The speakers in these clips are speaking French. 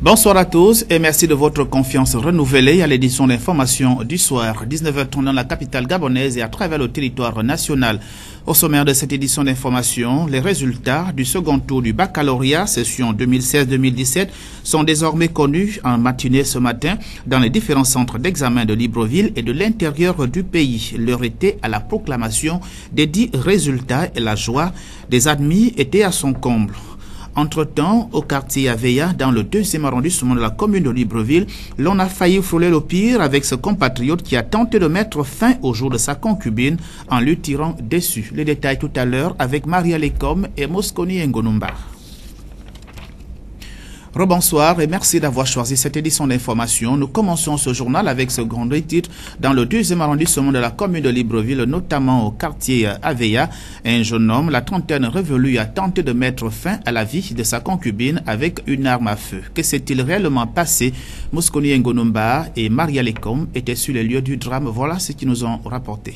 Bonsoir à tous et merci de votre confiance renouvelée à l'édition d'information du soir, 19h30 dans la capitale gabonaise et à travers le territoire national. Au sommaire de cette édition d'information, les résultats du second tour du baccalauréat, session 2016-2017, sont désormais connus en matinée ce matin dans les différents centres d'examen de Libreville et de l'intérieur du pays. L'heure était à la proclamation des 10 résultats et la joie des admis était à son comble. Entre-temps, au quartier Aveya, dans le 2e arrondissement de la commune de Libreville, l'on a failli frôler le pire avec ce compatriote qui a tenté de mettre fin au jour de sa concubine en lui tirant dessus. Les détails tout à l'heure avec Maria Lecom et Mosconi Ngonumba. Rebonsoir et merci d'avoir choisi cette édition d'information. Nous commençons ce journal avec ce grand titre dans le 2e arrondissement de la commune de Libreville, notamment au quartier Aveya. Un jeune homme, la trentaine révolue, a tenté de mettre fin à la vie de sa concubine avec une arme à feu. Que s'est-il réellement passé? Mosconi Ngonumba et Maria Lecom étaient sur les lieux du drame. Voilà ce qu'ils nous ont rapporté.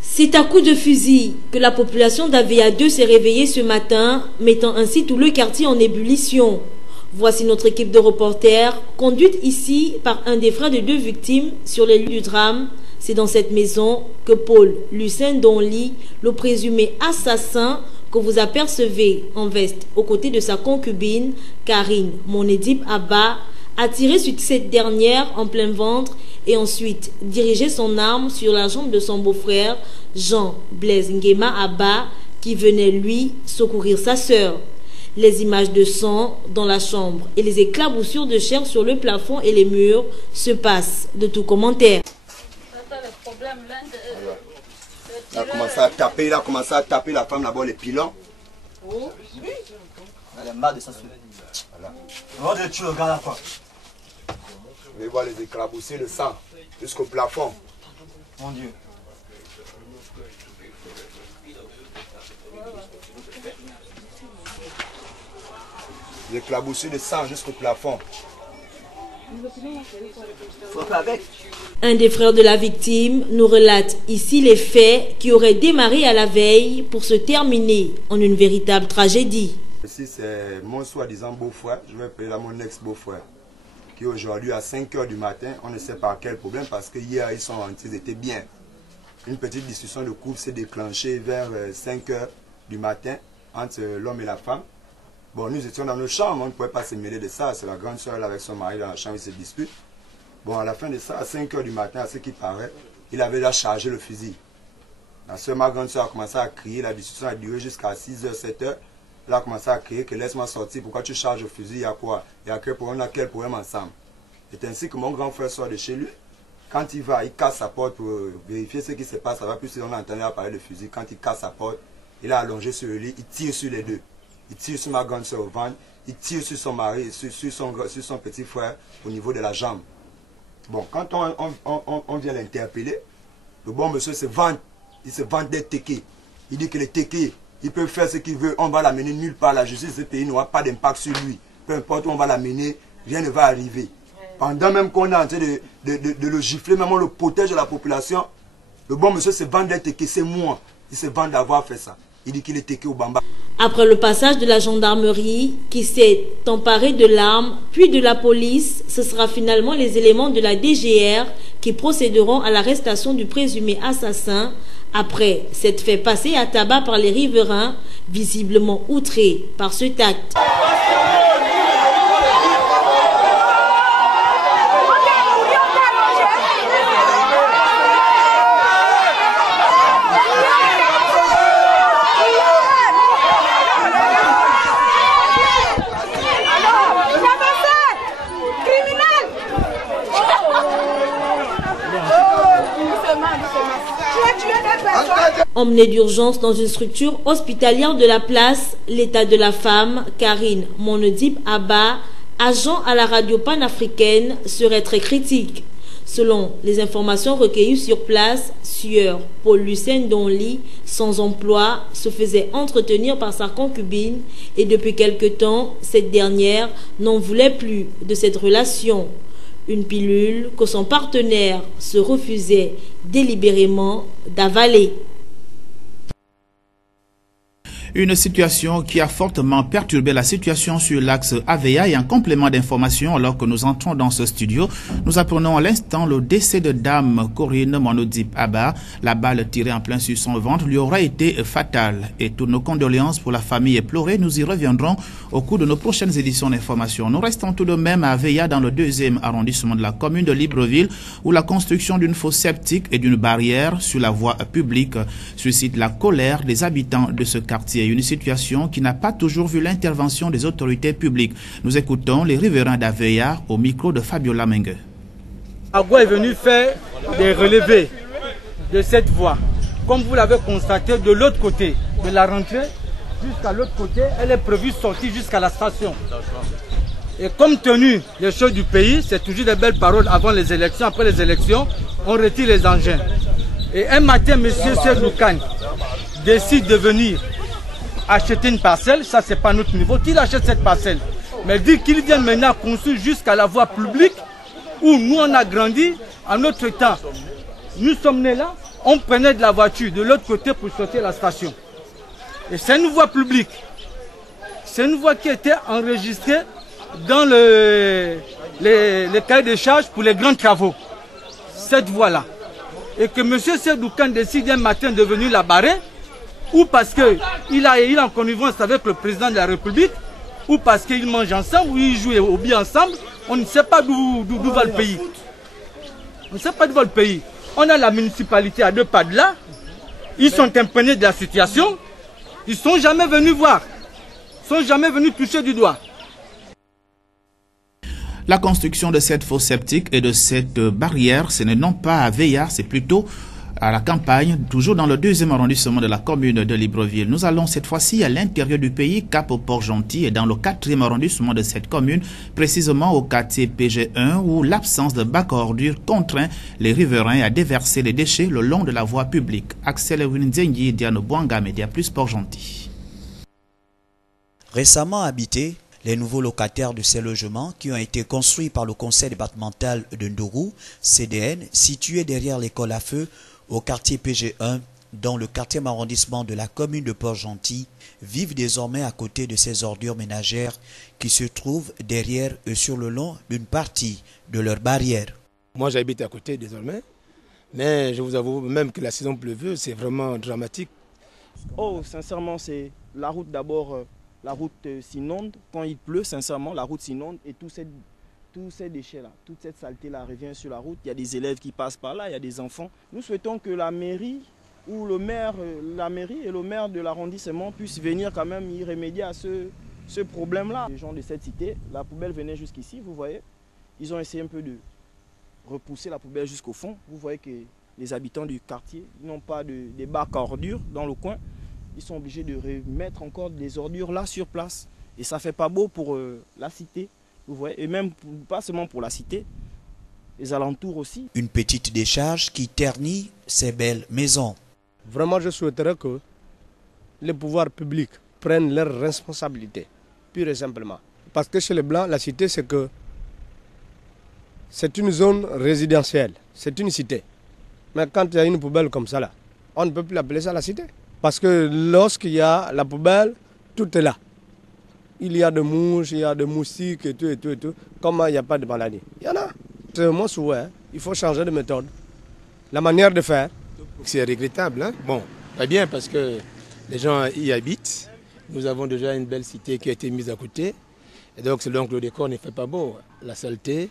C'est à coups de fusil que la population d'Aveya 2 s'est réveillée ce matin, mettant ainsi tout le quartier en ébullition. Voici notre équipe de reporters, conduite ici par un des frères de 2 victimes sur les lieux du drame. C'est dans cette maison que Paul Lucien Donly, le présumé assassin que vous apercevez en veste aux côtés de sa concubine, Karine Monedip Abba, a tiré sur cette dernière en plein ventre et ensuite dirigé son arme sur la jambe de son beau-frère, Jean Blaise Ngema Abba, qui venait lui secourir sa sœur. Les images de sang dans la chambre et les éclaboussures de chair sur le plafond et les murs se passent de tout commentaire. Il a commencé à taper la femme là-bas, les pilons. Oh. Elle est marre de ça. Voilà. Tu regardes là quoi. Vous allez voir les éclaboussures de sang jusqu'au plafond. Mon Dieu. Les éclaboussures de sang jusqu'au plafond. Un des frères de la victime nous relate ici les faits qui auraient démarré à la veille pour se terminer en une véritable tragédie. Ici c'est mon soi-disant beau-frère, je vais appeler mon ex-beau-frère, qui aujourd'hui à 5 h du matin, on ne sait pas quel problème parce que hier ils sont rentrés, ils étaient bien. Une petite discussion de couple s'est déclenchée vers 5 h du matin entre l'homme et la femme. Bon, nous étions dans nos chambres, on ne pouvait pas se mêler de ça. C'est la grande soeur avec son mari dans la chambre, ils se disputent. Bon, à la fin de ça, à 5 h du matin, à ce qui paraît, il avait déjà chargé le fusil. La soeur, ma grande soeur, a commencé à crier, la discussion a duré jusqu'à 6 h, 7 h. Elle a commencé à crier que laisse-moi sortir, pourquoi tu charges le fusil, il y a quoi? Il y a quel problème, on a quel problème ensemble? C'est ainsi que mon grand frère sort de chez lui. Quand il va, il casse sa porte pour vérifier ce qui se passe. Ça va plus si on entendait parler de fusil. Quand il casse sa porte, il est allongé sur le lit, il tire sur les deux. Il tire sur ma grande soeur au ventre, il tire sur son mari, sur son petit frère au niveau de la jambe. Bon, quand on vient l'interpeller, le bon monsieur se vante, il se vante d'être téqué. Il dit que les téqués, il peut faire ce qu'il veut, on va l'amener nulle part. La justice de ce pays n'aura pas d'impact sur lui. Peu importe où on va l'amener, rien ne va arriver. Pendant même qu'on est en train de le gifler, même on le protège de la population, le bon monsieur se vante d'être téqué, c'est moi. Il se vante d'avoir fait ça. Il dit qu'il est téqué au Bamba. Après le passage de la gendarmerie qui s'est emparée de l'arme, puis de la police, ce sera finalement les éléments de la DGR qui procéderont à l'arrestation du présumé assassin après s'être fait passer à tabac par les riverains, visiblement outrés par cet acte. Emmené d'urgence dans une structure hospitalière de la place, l'état de la femme, Karine Monedip Abba, agent à la radio panafricaine, serait très critique. Selon les informations recueillies sur place, Sieur Paul Lucien Donly, sans emploi, se faisait entretenir par sa concubine et depuis quelque temps, cette dernière n'en voulait plus de cette relation. Une pilule que son partenaire se refusait délibérément d'avaler. Une situation qui a fortement perturbé la situation sur l'axe Aveya. Et en complément d'information, alors que nous entrons dans ce studio, nous apprenons à l'instant le décès de dame Corinne Monodip Abba. La balle tirée en plein sur son ventre lui aura été fatale. Et toutes nos condoléances pour la famille éplorée, nous y reviendrons au cours de nos prochaines éditions d'information. Nous restons tout de même à Aveya, dans le 2e arrondissement de la commune de Libreville, où la construction d'une fosse septique et d'une barrière sur la voie publique suscite la colère des habitants de ce quartier. Une situation qui n'a pas toujours vu l'intervention des autorités publiques. Nous écoutons les riverains d'Aveya au micro de Fabiola Mengue. Agua est venu faire des relevés de cette voie. Comme vous l'avez constaté, de l'autre côté, de la rentrée jusqu'à l'autre côté, elle est prévue sortir jusqu'à la station. Et comme tenu les choses du pays, c'est toujours des belles paroles avant les élections. Après les élections, on retire les engins. Et un matin, M. Seydou Kane décide de venir acheter une parcelle, ça c'est pas notre niveau, qu'il achète cette parcelle. Mais dire qu'il vient maintenant construire jusqu'à la voie publique, où nous on a grandi, à notre temps. Nous sommes nés là, on prenait de la voiture de l'autre côté pour sortir la station. Et c'est une voie publique. C'est une voie qui était enregistrée dans les cahiers de charges pour les grands travaux. Cette voie-là. Et que M. Seydou Kane décide un matin de venir la barrer, ou parce qu'il est en connivence avec le président de la République, ou parce qu'ils mangent ensemble, ou ils jouent au bien ensemble, on ne sait pas d'où va le pays. On ne sait pas d'où va le pays. On a la municipalité à 2 pas de là, ils sont imprégnés de la situation, ils ne sont jamais venus voir, ils ne sont jamais venus toucher du doigt. La construction de cette fosse septique et de cette barrière, ce n'est non pas à Aveya, c'est plutôt à la campagne, toujours dans le 2e arrondissement de la commune de Libreville. Nous allons cette fois-ci à l'intérieur du pays, cap au Port-Gentil, et dans le 4e arrondissement de cette commune, précisément au quartier PG1, où l'absence de bac à ordures contraint les riverains à déverser les déchets le long de la voie publique. Axel Winzengi, Diane Boanga, Média Plus Port-Gentil. Récemment habités, les nouveaux locataires de ces logements qui ont été construits par le conseil départemental de Ndourou, CDN, situé derrière l'école à feu, au quartier PG1, dans le 4e arrondissement de la commune de Port-Gentil, vivent désormais à côté de ces ordures ménagères qui se trouvent derrière eux sur le long d'une partie de leur barrière. Moi j'habite à côté désormais, mais je vous avoue même que la saison pluvieuse c'est vraiment dramatique. Oh, sincèrement, c'est la route d'abord, la route s'inonde. Quand il pleut, sincèrement, la route s'inonde et tous ces déchets-là, toute cette saleté-là revient sur la route. Il y a des élèves qui passent par là, il y a des enfants. Nous souhaitons que la mairie ou le maire, la mairie et le maire de l'arrondissement puissent venir quand même y remédier à ce problème-là. Les gens de cette cité, la poubelle venait jusqu'ici, vous voyez. Ils ont essayé un peu de repousser la poubelle jusqu'au fond. Vous voyez que les habitants du quartier n'ont pas de bacs à ordures dans le coin. Ils sont obligés de remettre encore des ordures là sur place. Et ça ne fait pas beau pour la cité. Vous voyez, et même pas seulement pour la cité, les alentours aussi. Une petite décharge qui ternit ces belles maisons. Vraiment, je souhaiterais que les pouvoirs publics prennent leurs responsabilités, pure et simplement. Parce que chez les Blancs, la cité, c'est une zone résidentielle, c'est une cité. Mais quand il y a une poubelle comme ça, là, on ne peut plus l'appeler ça la cité. Parce que lorsqu'il y a la poubelle, tout est là. Il y a des mouches, il y a des moustiques et tout, et tout, et tout. Comment il n'y a pas de maladie? Il y en a. C'est mon souhait, hein. Il faut changer de méthode. La manière de faire. C'est regrettable, hein? Bon, très bien parce que les gens y habitent. Nous avons déjà une belle cité qui a été mise à côté. Et donc le décor ne fait pas beau. La saleté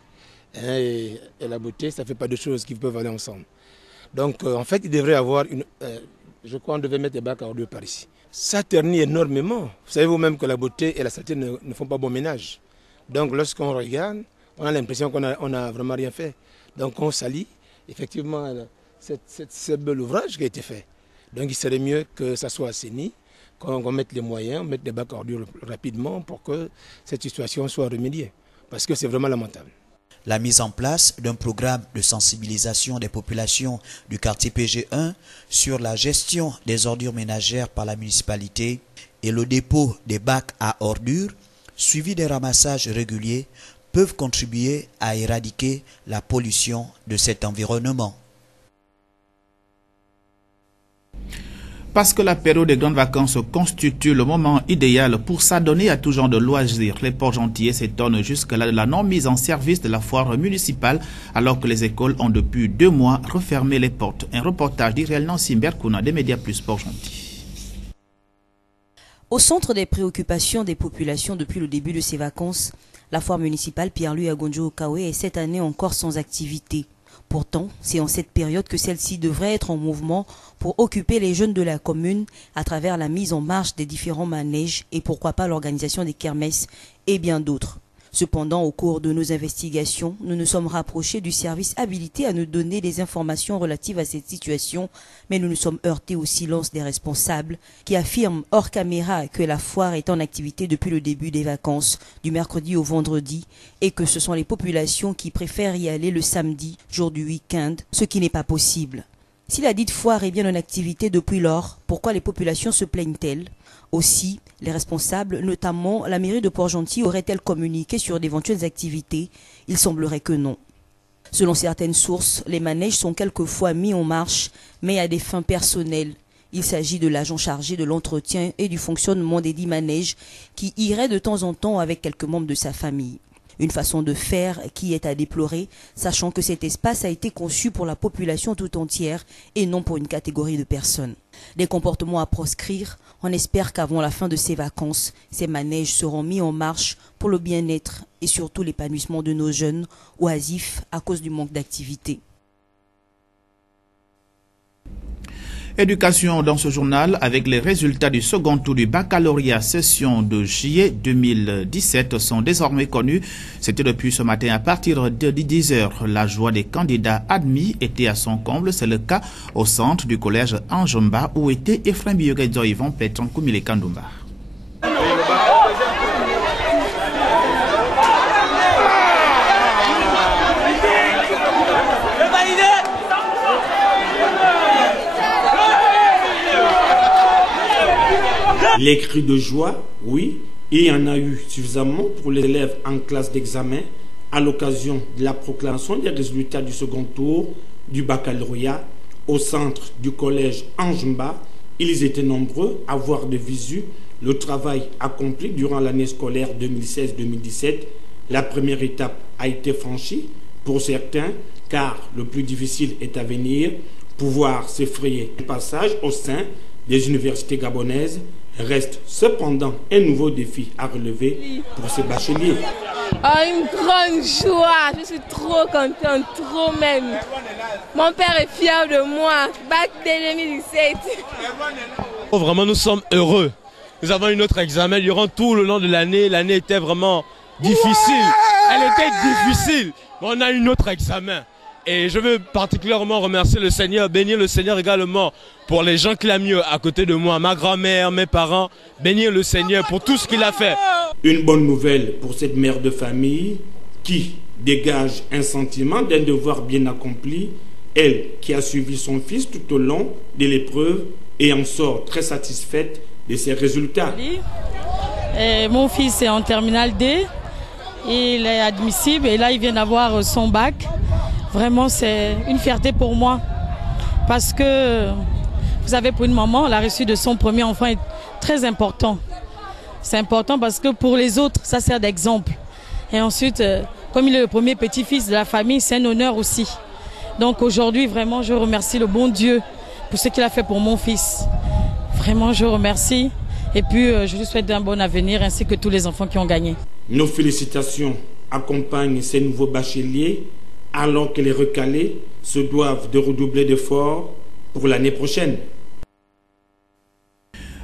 et la beauté, ça ne fait pas deux choses qui peuvent aller ensemble. Donc en fait, il devrait y avoir je crois qu'on devait mettre des bacs à ordures par ici. Ça ternit énormément. Vous savez vous-même que la beauté et la saleté ne font pas bon ménage. Donc lorsqu'on regarde, on a l'impression qu'on n'a vraiment rien fait. Donc on salit effectivement ce bel ouvrage qui a été fait. Donc il serait mieux que ça soit assaini, qu'on mette les moyens, on mette des bacs à ordures rapidement pour que cette situation soit remédiée. Parce que c'est vraiment lamentable. La mise en place d'un programme de sensibilisation des populations du quartier PG1 sur la gestion des ordures ménagères par la municipalité et le dépôt des bacs à ordures, suivi des ramassages réguliers, peuvent contribuer à éradiquer la pollution de cet environnement. Parce que la période des grandes vacances constitue le moment idéal pour s'adonner à tout genre de loisirs, les Port-Gentil s'étonnent jusque-là de la non-mise en service de la foire municipale alors que les écoles ont depuis 2 mois refermé les portes. Un reportage d'Irel Nancy Mberkouna des Médias Plus Port-Gentil. Au centre des préoccupations des populations depuis le début de ces vacances, la foire municipale Pierre-Louis Agonjo-Okawe est cette année encore sans activité. Pourtant, c'est en cette période que celle-ci devrait être en mouvement pour occuper les jeunes de la commune à travers la mise en marche des différents manèges et pourquoi pas l'organisation des kermesses et bien d'autres. Cependant, au cours de nos investigations, nous nous sommes rapprochés du service habilité à nous donner des informations relatives à cette situation, mais nous nous sommes heurtés au silence des responsables qui affirment hors caméra que la foire est en activité depuis le début des vacances, du mercredi au vendredi, et que ce sont les populations qui préfèrent y aller le samedi, jour du week-end, ce qui n'est pas possible. Si la dite foire est bien en activité depuis lors, pourquoi les populations se plaignent-elles? Aussi, les responsables, notamment la mairie de Port-Gentil, auraient-elles communiqué sur d'éventuelles activités? Il semblerait que non. Selon certaines sources, les manèges sont quelquefois mis en marche, mais à des fins personnelles. Il s'agit de l'agent chargé de l'entretien et du fonctionnement des 10 manèges qui irait de temps en temps avec quelques membres de sa famille. Une façon de faire qui est à déplorer, sachant que cet espace a été conçu pour la population tout entière et non pour une catégorie de personnes. Des comportements à proscrire, on espère qu'avant la fin de ces vacances, ces manèges seront mis en marche pour le bien-être et surtout l'épanouissement de nos jeunes oisifs à cause du manque d'activité. Éducation dans ce journal avec les résultats du second tour du baccalauréat session de juillet 2017 sont désormais connus. C'était depuis ce matin à partir de 10 h. La joie des candidats admis était à son comble. C'est le cas au centre du collège Anjomba où était Ephraim Biyogedzo Yvon Petron Koumile Kandoumba. Les cris de joie, oui, il y en a eu suffisamment pour les élèves en classe d'examen à l'occasion de la proclamation des résultats du second tour du baccalauréat au centre du collège Anjomba. Ils étaient nombreux à voir de visu le travail accompli durant l'année scolaire 2016-2017. La première étape a été franchie pour certains, car le plus difficile est à venir, pouvoir s'effrayer un passage au sein des universités gabonaises. Reste cependant un nouveau défi à relever pour ces bacheliers. Une grande joie, je suis trop contente, trop même. Mon père est fier de moi, bac 2017. Vraiment, nous sommes heureux. Nous avons eu notre examen durant tout le long de l'année. L'année était vraiment difficile. Elle était difficile. Mais on a eu notre examen. Et je veux particulièrement remercier le Seigneur, bénir le Seigneur également pour les gens qu'il a mis à côté de moi, ma grand-mère, mes parents, bénir le Seigneur pour tout ce qu'il a fait. Une bonne nouvelle pour cette mère de famille qui dégage un sentiment d'un devoir bien accompli, elle qui a suivi son fils tout au long de l'épreuve et en sort très satisfaite de ses résultats. Mon fils est en terminale D, il est admissible et là il vient d'avoir son bac. Vraiment, c'est une fierté pour moi parce que, vous savez, pour une maman, la réussite de son premier enfant est très important. C'est important parce que pour les autres, ça sert d'exemple. Et ensuite, comme il est le premier petit-fils de la famille, c'est un honneur aussi. Donc aujourd'hui, vraiment, je remercie le bon Dieu pour ce qu'il a fait pour mon fils. Vraiment, je remercie. Et puis, je lui souhaite un bon avenir ainsi que tous les enfants qui ont gagné. Nos félicitations accompagnent ces nouveaux bacheliers alors que les recalés se doivent de redoubler d'efforts pour l'année prochaine.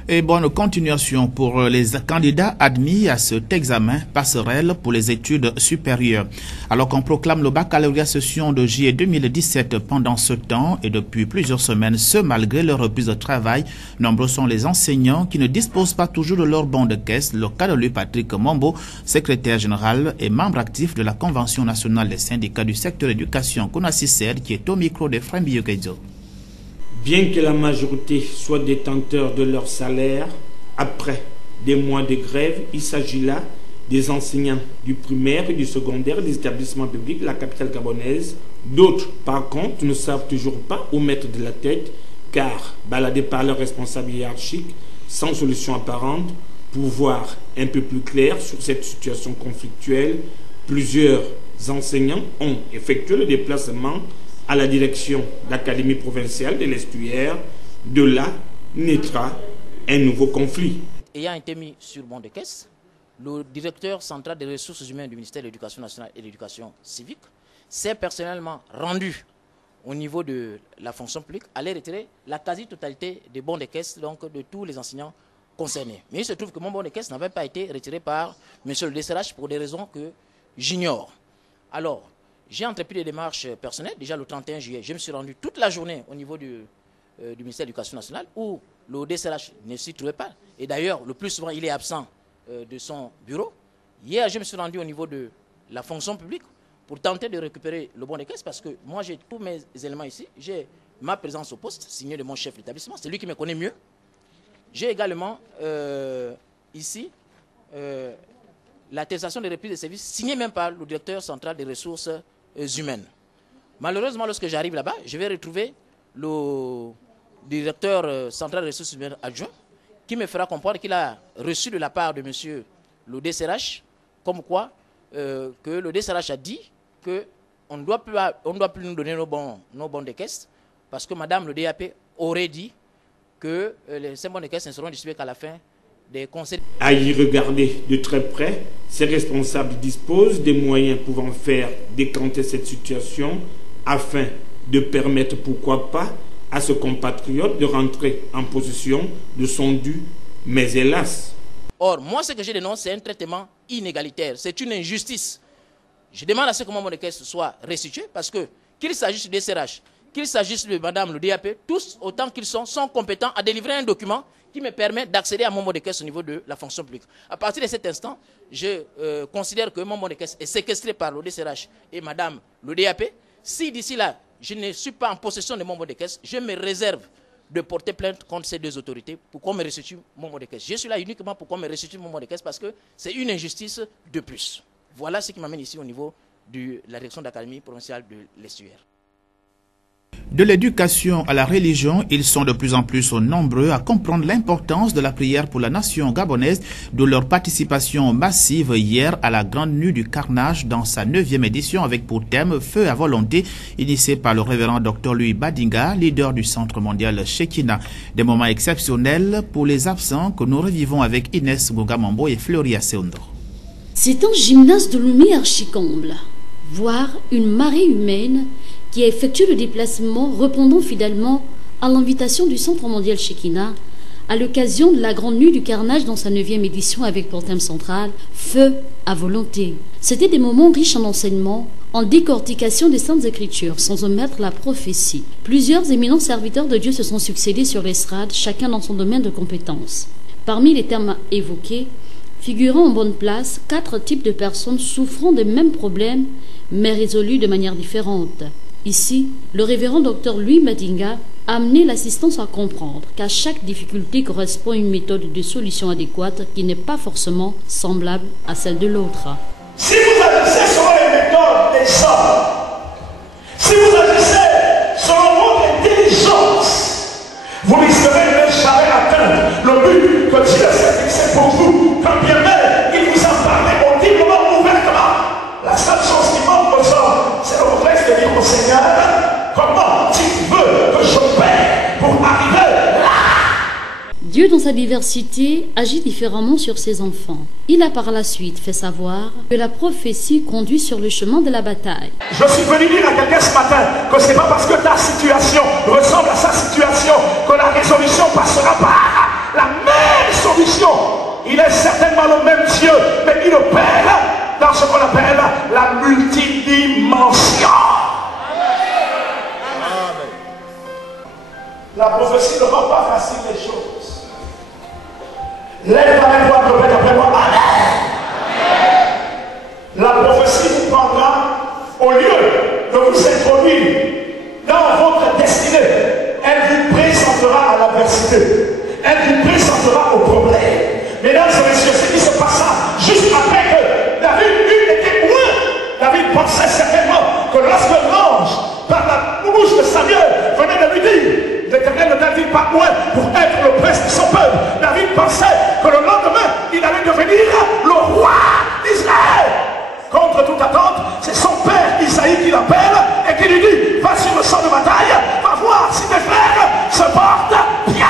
Et bonne continuation pour les candidats admis à cet examen passerelle pour les études supérieures. Alors qu'on proclame le baccalauréat session de juillet 2017 pendant ce temps et depuis plusieurs semaines, ce malgré leur reprise de travail, nombreux sont les enseignants qui ne disposent pas toujours de leur bon de caisse. Le cas de lui, Patrick Mombo, secrétaire général et membre actif de la Convention nationale des syndicats du secteur éducation CONACICER, qui est au micro de Frem Biokedzo. Bien que la majorité soit détenteurs de leur salaire, après des mois de grève, il s'agit là des enseignants du primaire et du secondaire des établissements publics de la capitale gabonaise. D'autres, par contre, ne savent toujours pas où mettre de la tête, car baladés par leurs responsables hiérarchiques, sans solution apparente, pour voir un peu plus clair sur cette situation conflictuelle, plusieurs enseignants ont effectué le déplacement à la direction de l'Académie provinciale de l'Estuaire. De là naîtra un nouveau conflit. Ayant été mis sur bon de caisse, le directeur central des ressources humaines du ministère de l'Éducation nationale et de l'Éducation civique s'est personnellement rendu au niveau de la fonction publique, aller retirer la quasi-totalité des bons de caisse donc de tous les enseignants concernés. Mais il se trouve que mon bon de caisse n'avait pas été retiré par M. le DCRH pour des raisons que j'ignore. Alors, j'ai entrepris des démarches personnelles. Déjà le 31 juillet, je me suis rendu toute la journée au niveau du ministère de l'Éducation nationale où le DCRH ne s'y trouvait pas. Et d'ailleurs, le plus souvent, il est absent de son bureau. Hier, je me suis rendu au niveau de la fonction publique pour tenter de récupérer le bon de caisse parce que moi, j'ai tous mes éléments ici. J'ai ma présence au poste, signée de mon chef d'établissement. C'est lui qui me connaît mieux. J'ai également ici l'attestation de reprise de services signée même par le directeur central des ressources humaines. Malheureusement, lorsque j'arrive là-bas, je vais retrouver le directeur central des ressources humaines adjoint qui me fera comprendre qu'il a reçu de la part de monsieur le DCRH comme quoi que le DCRH a dit qu'on ne doit plus nous donner nos bons de caisse parce que madame le DAP aurait dit que ces bons de caisse ne seront distribués qu'à la fin des conseils. À y regarder de très près, ces responsables disposent des moyens pouvant faire décanter cette situation afin de permettre, pourquoi pas, à ce compatriote de rentrer en possession de son dû, mais hélas. Or, moi, ce que je dénonce, c'est un traitement inégalitaire. C'est une injustice. Je demande à ce que mon bon de caisse soit restitué parce que, qu'il s'agisse du DCRH, qu'il s'agisse de madame le DAP, tous, autant qu'ils sont compétents à délivrer un document qui me permet d'accéder à mon bon de caisse au niveau de la fonction publique. À partir de cet instant, je considère que mon bon de caisse est séquestré par le DCRH et madame le DAP. Si d'ici là, je ne suis pas en possession de mon bon de caisse, je me réserve de porter plainte contre ces deux autorités pour qu'on me restitue mon bon de caisse. Je suis là uniquement pour qu'on me restitue mon bon de caisse parce que c'est une injustice de plus. Voilà ce qui m'amène ici au niveau de la direction de l'Académie provinciale de l'Estuaire. De l'éducation à la religion, ils sont de plus en plus nombreux à comprendre l'importance de la prière pour la nation gabonaise, de leur participation massive hier à la grande nuit du carnage dans sa 9e édition avec pour thème Feu à volonté, initié par le révérend Dr Louis Badinga, leader du Centre mondial Shekina. Des moments exceptionnels pour les absents que nous revivons avec Inès Gogamambo et Fleury Asseondro. C'est un gymnase de lumière archi-comble, voire une marée humaine qui a effectué le déplacement répondant fidèlement à l'invitation du Centre mondial Shekina à l'occasion de la grande nuit du carnage dans sa 9e édition avec pour thème central Feu à volonté. C'était des moments riches en enseignements, en décortication des Saintes Écritures, sans omettre la prophétie. Plusieurs éminents serviteurs de Dieu se sont succédés sur l'estrade, chacun dans son domaine de compétences. Parmi les termes évoqués, figurant en bonne place 4 types de personnes souffrant des mêmes problèmes, mais résolus de manière différente. Ici, le révérend Dr Louis Badinga a amené l'assistance à comprendre qu'à chaque difficulté correspond une méthode de solution adéquate qui n'est pas forcément semblable à celle de l'autre. Si vous agissez selon les méthodes des hommes, si vous agissez selon votre intelligence, vous risquerez de jamais atteindre le but que Dieu s'est fixé pour vous. Quand bien même, il vous en parle audiblement, ouvertement. La seule chose qui manque aux hommes, c'est le reste de dire au Seigneur, comment tu veux que je paie pour arriver là? Dieu, dans sa diversité, agit différemment sur ses enfants. Il a par la suite fait savoir que la prophétie conduit sur le chemin de la bataille. Je suis venu dire à quelqu'un ce matin que ce n'est pas parce que ta situation ressemble à sa situation que la résolution passera par la main mission. Il est certainement le même Dieu, mais il opère dans ce qu'on appelle la multidimension. La prophétie ne rend pas facile les choses. Lève la main droite, vraiment. La prophétie vous prendra au lieu de vous introduire dans votre destinée. Elle vous présentera à l'adversité. Elle vous présentera au problème. Mesdames et messieurs, ce qui se passa juste après que David était loin. David pensait certainement que lorsque l'ange, par la bouche de Samuel, venait de lui dire, l'Éternel ne t'a-t-il pas loin pour être le prince de son peuple. David pensait que le lendemain, il allait devenir le roi d'Israël. Contre toute attente, c'est son père Isaïe qui l'appelle et qui lui dit, va sur le champ de bataille, va voir si tes frères se portent bien.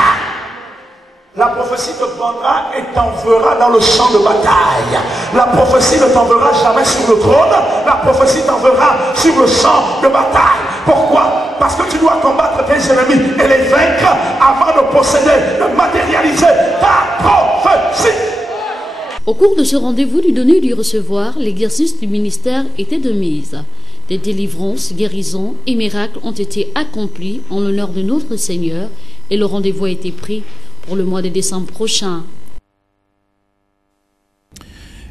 La prophétie te prendra et t'enverra dans le champ de bataille. La prophétie ne t'enverra jamais sur le trône, la prophétie t'enverra sur le champ de bataille. Pourquoi? Parce que tu dois combattre tes ennemis et les vaincre avant de posséder, de matérialiser ta prophétie. Au cours de ce rendez-vous du donner et du recevoir, l'exercice du ministère était de mise. Des délivrances, guérisons et miracles ont été accomplis en l'honneur de notre Seigneur et le rendez-vous a été pris pour le mois de décembre prochain.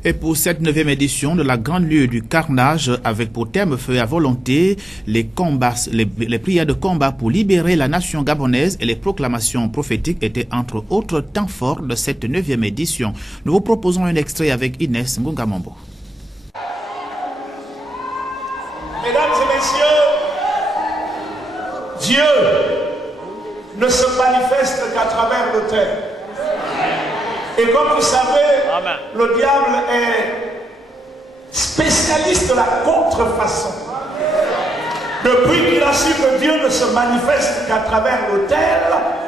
Et pour cette 9e édition de la Grande Lieue du Carnage, avec pour thème feu à volonté, les prières de combat pour libérer la nation gabonaise et les proclamations prophétiques étaient entre autres temps forts de cette 9e édition. Nous vous proposons un extrait avec Inès Ngungamambo. Mesdames et messieurs, Dieu ne se manifeste qu'à travers le terre. Et comme vous savez, amen, le diable est spécialiste de la contrefaçon. Depuis qu'il a su que Dieu ne se manifeste qu'à travers l'autel,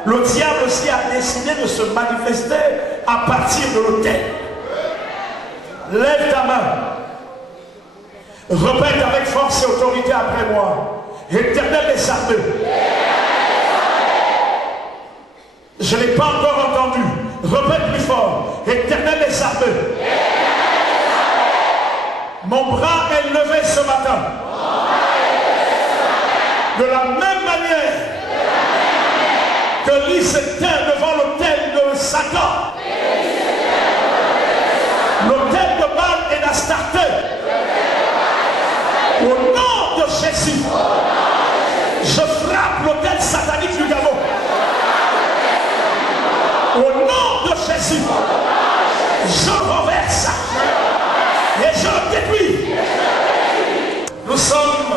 le diable aussi a décidé de se manifester à partir de l'autel. Lève ta main. Répète avec force et autorité après moi. Éternel des armées. Je n'ai pas encore entendu. Répète plus fort. Éternel des armées. Mon bras est levé ce matin. De la même manière que l'Is était devant l'autel de Satan. L'autel de Baal et d'Astarté. Au nom de Jésus, je frappe l'autel satanique du Gabon. Au nom de Jésus, je renverse et je le détruis. Nous sommes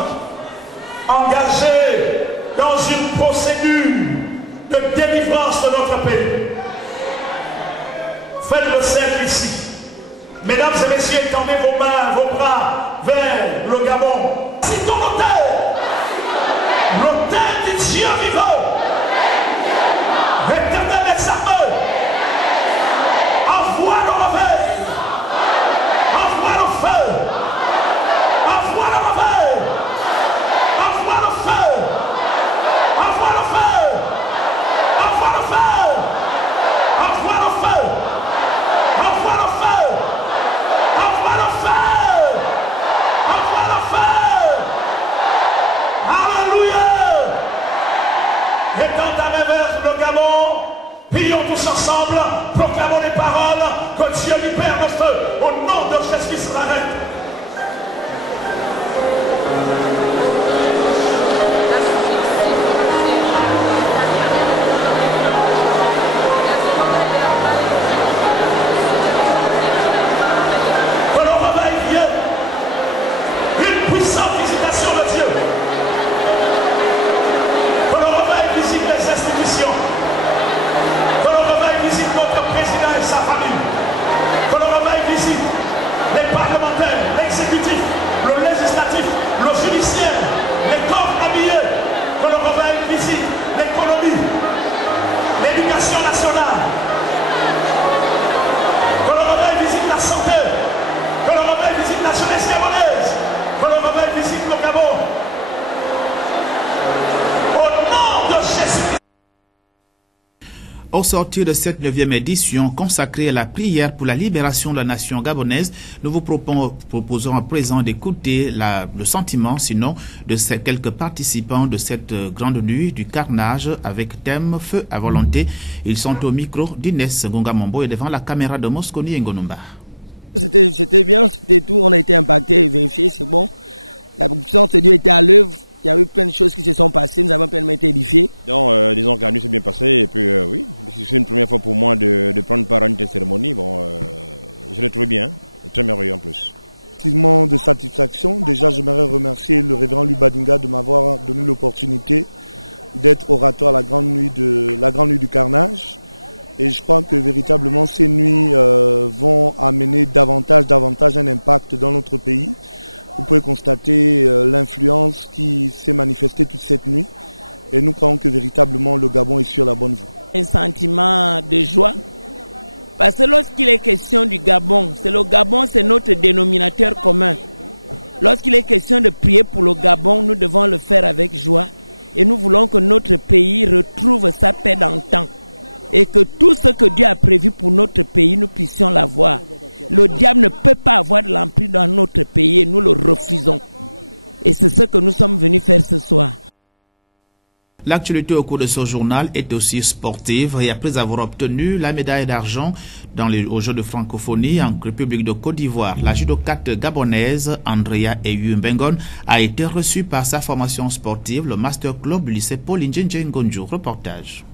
engagés dans une procédure de délivrance de notre pays. Faites le cercle ici. Mesdames et messieurs, étendez vos mains, vos bras vers le Gabon. C'est ton autel. L'autel du Dieu vivant. Éternel des armées. Envoie le réveil. Envoie le feu. Envoie le réveil. Envoie le feu. Envoie le feu. Envoie le feu. Envoie le feu. Envoie le feu. Envoie le feu. Envoie le feu. Au sortir de cette 9e édition consacrée à la prière pour la libération de la nation gabonaise, nous vous proposons à présent d'écouter le sentiment, sinon, de ces quelques participants de cette grande nuit du carnage avec thème Feu à volonté. Ils sont au micro d'Inès Gongamombo et devant la caméra de Mosconi Ngonumba. C'était bien, c'était tout, on a été impacté, vérifié, c'est bon. La puissance de Dieu était à l'œuvre. Il y a eu plein de choses qui se sont passées, nous avons pleinement été édifiés. Donc, disons que la nuit s'est bien passée, et puis oui, c'est une première fois pour moi de prendre part à une telle cérémonie. Bon, je l'ai trouvé bien, et très merveilleux en plus. Effectivement, de satisfaction. Déjà, j'aimerais remercier le révérend Louis Badinga de m'avoir donné l'opportunité d'être orateur à la grande nuit du carnage. Et je crois que véritablement, ces nuits vont amener davantage un impact dans notre pays. Vous pouvez constater l'influence qui s'est manifestée toute cette nuit et nous croyons que véritablement le Gabon est sur la bonne voie. Un sentiment de joie parce que lorsqu'il est question du Gabon, c'est notre dénominateur commun. Lorsqu'il est question de prier pour le Gabon, nous devons le faire avec joie et nous voulons que notre pays retrouve sa paix d'antan et que tout ce que Dieu a prévu pour notre pays, nous puissions l'avoir. Le diable ne peut pas avoir de l'emprise dans notre pays et nous le refusons. Et c'est ce que nous sommes venus faire ce soir. L'actualité au cours de ce journal est aussi sportive et après avoir obtenu la médaille d'argent aux Jeux de francophonie en République de Côte d'Ivoire, la judokate gabonaise Andrea Eyumbengon a été reçue par sa formation sportive, le Master Club du lycée Paul Njenje Ngonjo. Reportage.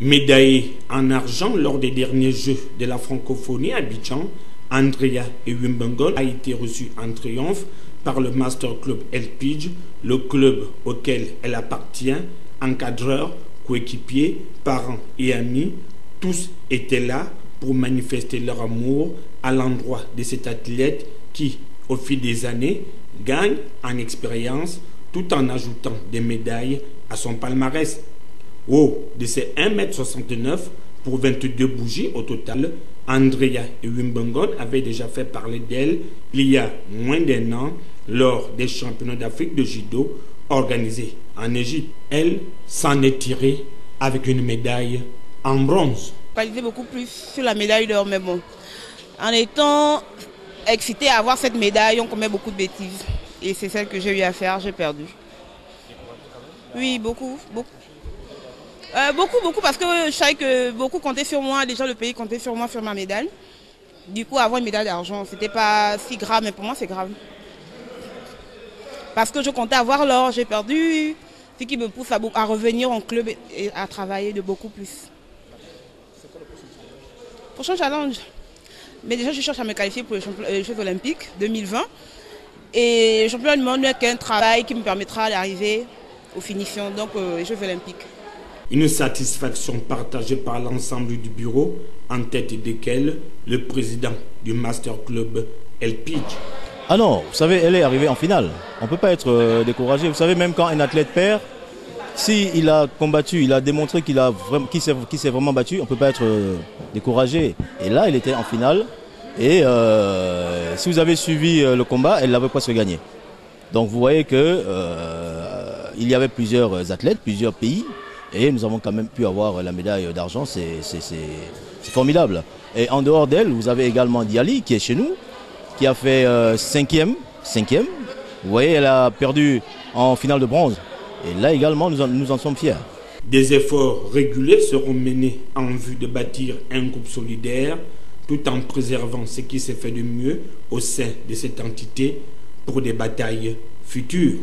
Médaillée en argent lors des derniers Jeux de la francophonie à Abidjan, Andrea Eyumbengon a été reçue en triomphe par le Master Club Elpidge, le club auquel elle appartient. Encadreurs, coéquipiers, parents et amis, tous étaient là pour manifester leur amour à l'endroit de cet athlète qui, au fil des années, gagne en expérience tout en ajoutant des médailles à son palmarès. Haut de ses 1,69 m pour 22 bougies au total, Andrea Eyumbengon avait déjà fait parler d'elle il y a moins d'un an lors des championnats d'Afrique de judo organisés en Égypte. Elle s'en est tirée avec une médaille en bronze. Qualité beaucoup plus sur la médaille d'or, mais bon, en étant excitée à avoir cette médaille, on commet beaucoup de bêtises. Et c'est celle que j'ai eu à faire, j'ai perdu. Oui, beaucoup. Beaucoup, parce que je savais que beaucoup comptaient sur moi, déjà le pays comptait sur moi, sur ma médaille. Du coup, avoir une médaille d'argent, c'était pas si grave, mais pour moi c'est grave. Parce que je comptais avoir l'or, j'ai perdu, ce qui me pousse à revenir en club et à travailler de beaucoup plus. Prochain challenge. Mais déjà, je cherche à me qualifier pour les Jeux Olympiques 2020. Et le championnat du monde n'est qu'un travail qui me permettra d'arriver aux finitions, donc les Jeux Olympiques. Une satisfaction partagée par l'ensemble du bureau, en tête desquels le président du Master Club Elpidge. Ah non, vous savez, elle est arrivée en finale. On ne peut pas être découragé. Vous savez, même quand un athlète perd, s'il a combattu, il a démontré qu'il s'est vraiment battu, on ne peut pas être découragé. Et là, elle était en finale. Et si vous avez suivi le combat, elle l'avait presque gagné. Donc vous voyez que il y avait plusieurs athlètes, plusieurs pays. Et nous avons quand même pu avoir la médaille d'argent, c'est formidable. Et en dehors d'elle, vous avez également Diali qui est chez nous, qui a fait 5e. Vous voyez, elle a perdu en finale de bronze. Et là également, nous en sommes fiers. Des efforts réguliers seront menés en vue de bâtir un groupe solidaire, tout en préservant ce qui s'est fait de mieux au sein de cette entité pour des batailles futures.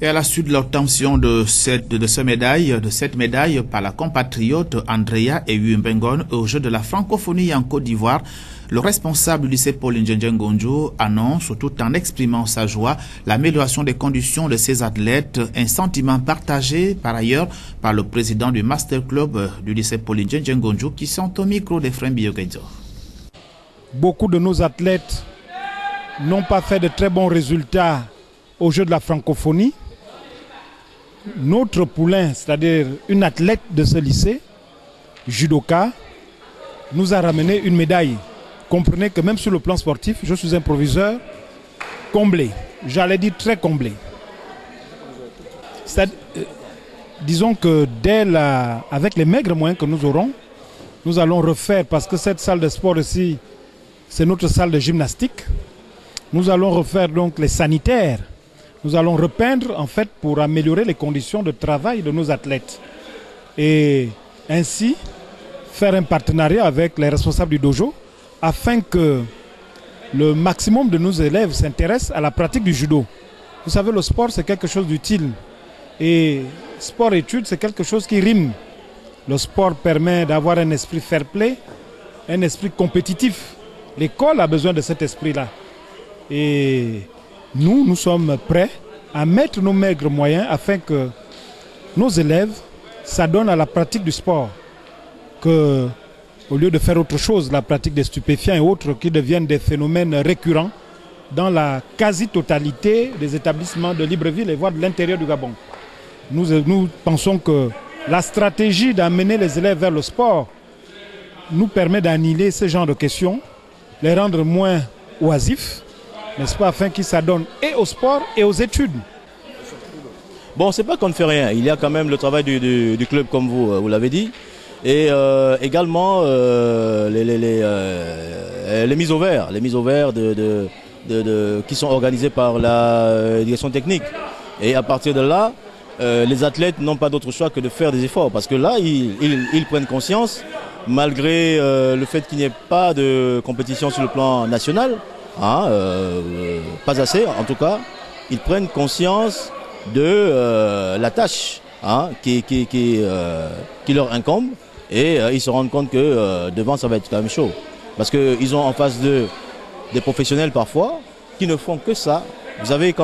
Et à la suite de l'obtention de cette médaille par la compatriote Andrea Eyumbengon au Jeux de la francophonie en Côte d'Ivoire, le responsable du lycée Paul Njenje Ngonjo annonce, tout en exprimant sa joie, l'amélioration des conditions de ses athlètes, un sentiment partagé par ailleurs par le président du Master Club du lycée Paul Njenje Ngonjo qui sont au micro des frères Biogedzo. Beaucoup de nos athlètes n'ont pas fait de très bons résultats au Jeu de la francophonie. Notre poulain, c'est-à-dire une athlète de ce lycée, judoka, nous a ramené une médaille. Comprenez que même sur le plan sportif, je suis un proviseur comblé. J'allais dire très comblé. disons que avec les maigres moyens que nous aurons, nous allons refaire, parce que cette salle de sport ici, c'est notre salle de gymnastique. Nous allons refaire donc les sanitaires. Nous allons repeindre en fait pour améliorer les conditions de travail de nos athlètes. Et ainsi faire un partenariat avec les responsables du dojo afin que le maximum de nos élèves s'intéressent à la pratique du judo. Vous savez, le sport c'est quelque chose d'utile. Et sport-études c'est quelque chose qui rime. Le sport permet d'avoir un esprit fair play, un esprit compétitif. L'école a besoin de cet esprit-là. Et nous sommes prêts à mettre nos maigres moyens afin que nos élèves s'adonnent à la pratique du sport. Que, au lieu de faire autre chose, la pratique des stupéfiants et autres qui deviennent des phénomènes récurrents dans la quasi-totalité des établissements de Libreville et voire de l'intérieur du Gabon. Nous pensons que la stratégie d'amener les élèves vers le sport nous permet d'annihiler ce genre de questions, les rendre moins oisifs, n'est-ce pas, afin qu'ils s'adonnent et au sport et aux études. Bon, c'est pas qu'on ne fait rien. Il y a quand même le travail du club, comme vous l'avez dit. Et également les mises au vert. Les mises au vert qui sont organisées par la direction technique. Et à partir de là, les athlètes n'ont pas d'autre choix que de faire des efforts. Parce que là, ils prennent conscience, malgré le fait qu'il n'y ait pas de compétition sur le plan national, pas assez en tout cas, ils prennent conscience de la tâche qui leur incombe. Et ils se rendent compte que devant ça va être quand même chaud. Parce qu'ils ont en face d'eux des professionnels parfois qui ne font que ça. Vous savez,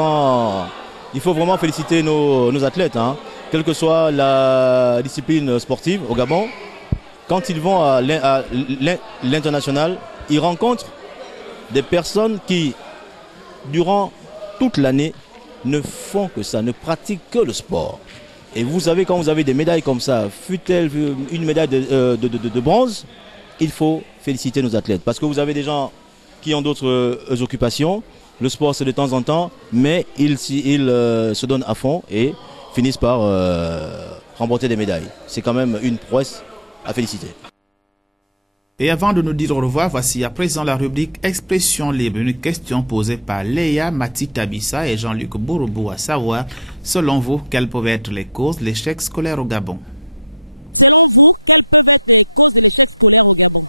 il faut vraiment féliciter nos athlètes, quelle que soit la discipline sportive au Gabon. Quand ils vont à l'international, ils rencontrent des personnes qui, durant toute l'année, ne font que ça, ne pratiquent que le sport. Et vous savez, quand vous avez des médailles comme ça, fut-elle une médaille de bronze, il faut féliciter nos athlètes. Parce que vous avez des gens qui ont d'autres occupations. Le sport, c'est de temps en temps, mais ils se donnent à fond et finissent par remporter des médailles. C'est quand même une prouesse à féliciter. Et avant de nous dire au revoir, voici à présent la rubrique Expression libre. Une question posée par Léa Matitabissa et Jean-Luc Bouroubou, à savoir, selon vous, quelles peuvent être les causes de l'échec scolaire au Gabon? Selon vous, quelles peuvent être les causes de l'échec scolaire au Gabon?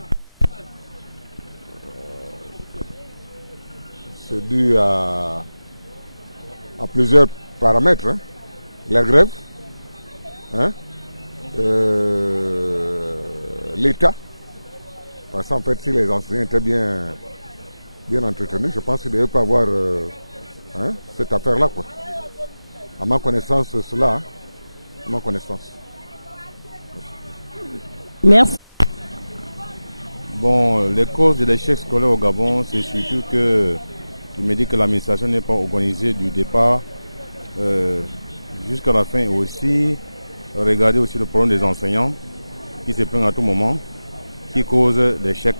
C'est dû à plusieurs paramètres. La grève, l'État. Parce qu'en fait, si les enseignants étaient bien entretenus, je pense qu'ils ne devaient pas avoir cette affaire-là, quoi. À ma connaissance, cela, à ma connaissance. Merci. Bon, les causes de l'échec scolaire au Gabon, c'est surtout que je me dis que l'administration n'est pas organisée du départ jusqu'à la fin. Et aussi, regarder aussi le problème des enseignants qui se plaignent à tout moment, qui cause l'échec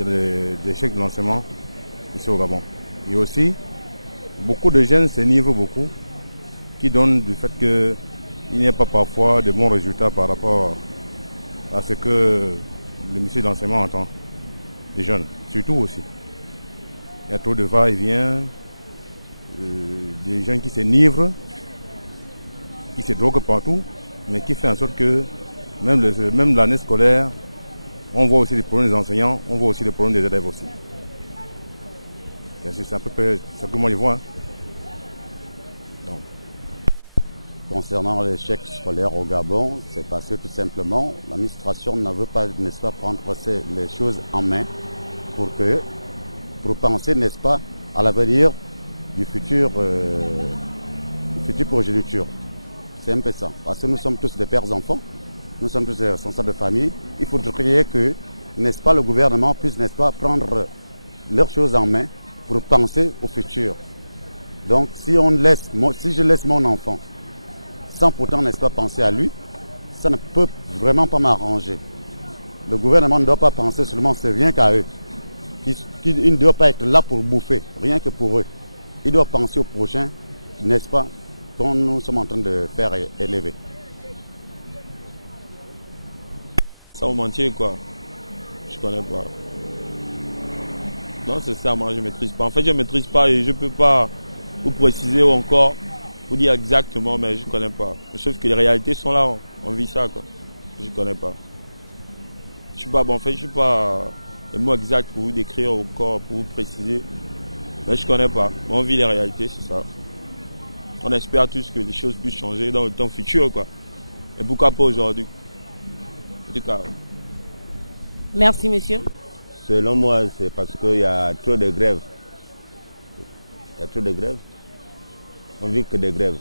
de l'enseignement ici au Gabon. Et aussi, beaucoup de jeunes s'enivrent beaucoup, qui donnent du fait qu'il n'y a pas parfois de bons résultats par rapport à ce que le ministère de l'enseignement entend des jeunes, surtout aussi. Il y a trop de va-et-vient, des jeunes qui s'enivrent, qui se droguent partout, mais qui fait en sorte que même l'année scolaire, on voit aussi les problèmes des enseignants, on voit aussi les problèmes des élèves aussi. C'est à peu près ce que moi je vois. Donc. Concernant l'échec scolaire au Gabon, c'est parce que tout simplement l'administration ne veut pas, n'est-ce pas, prendre les choses en main pour penser, n'est-ce pas, à l'avenir du futur progéniture. C'est un peu ça. Parce que nous sommes tous des pères enfants. Nous sommes tous des responsables de famille. Il faudrait que, n'est-ce pas, le gouvernement puisse, n'est-ce pas, prendre leurs choses en main pour penser au futur. Donc, si je laisse mon enfant sans pourtant, n'est-ce pas, penser à lui, ça ne peut vraiment pas m'arranger. Le gouvernement ne doit pas penser seulement, c'est rien qu'à eux. Il ne doit pas être là pour bouffer, rien que pour eux. Il doit penser au prochain, n'est-ce pas, dont nous sommes en train de faire élever. Sans mentir, quoi. Je connais pas. Non, c'est ça, moi je maîtrise pas. En fait, je maîtrise pas et je peux pas vous préciser encore, vous dire exactement, mais je connais pas. Sauf que les réalités sont là, on vit ça, quoi. Je connais pas. Je suis pas bon, en fait, je suis pas le mot exact pour vous décrire encore, pour vous préciser. Mais je connais pas. On vit les réalités, c'est ça. On espère tous que les choses puissent changer dans le temps futur, quoi. Et pourquoi pas aujourd'hui? En tout cas. Merci, monsieur. Selon moi, c'est parce qu'il y a trop de grèves. Il y a trop de grèves. On vit que des grèves.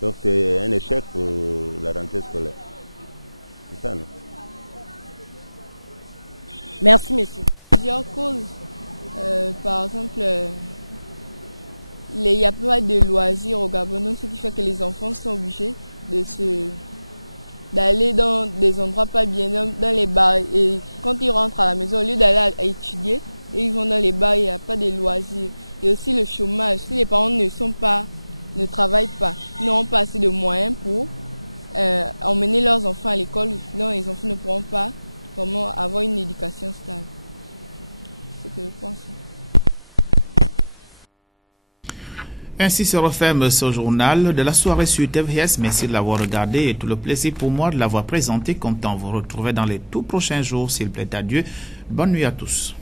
Donc c'est un échec pour la rentrée scolaire. C'est ça, non? Merci, monsieur. Plusieurs causes. Par exemple, il n'y a pas de loisirs au Gabon, ce qui fait que les enfants sont obligés d'aller dans des endroits pas bien, dans les bars. Et quand ils rentrent à la maison, au lieu d'aller à étudier, ils vont dans les bars, il n'y a pas de loisirs. Et aussi le chômage. Si les parents ne travaillent pas, n'ont pas assez de moyens pour emmener leurs enfants à l'école, sinon les enfants ne pourront pas vraiment avoir une éducation stable. C'est ce que je pense. Ainsi se referme ce journal de la soirée sur TVS. Merci de l'avoir regardé et tout le plaisir pour moi de l'avoir présenté. Content de vous retrouver dans les tout prochains jours, s'il plaît à Dieu. Bonne nuit à tous.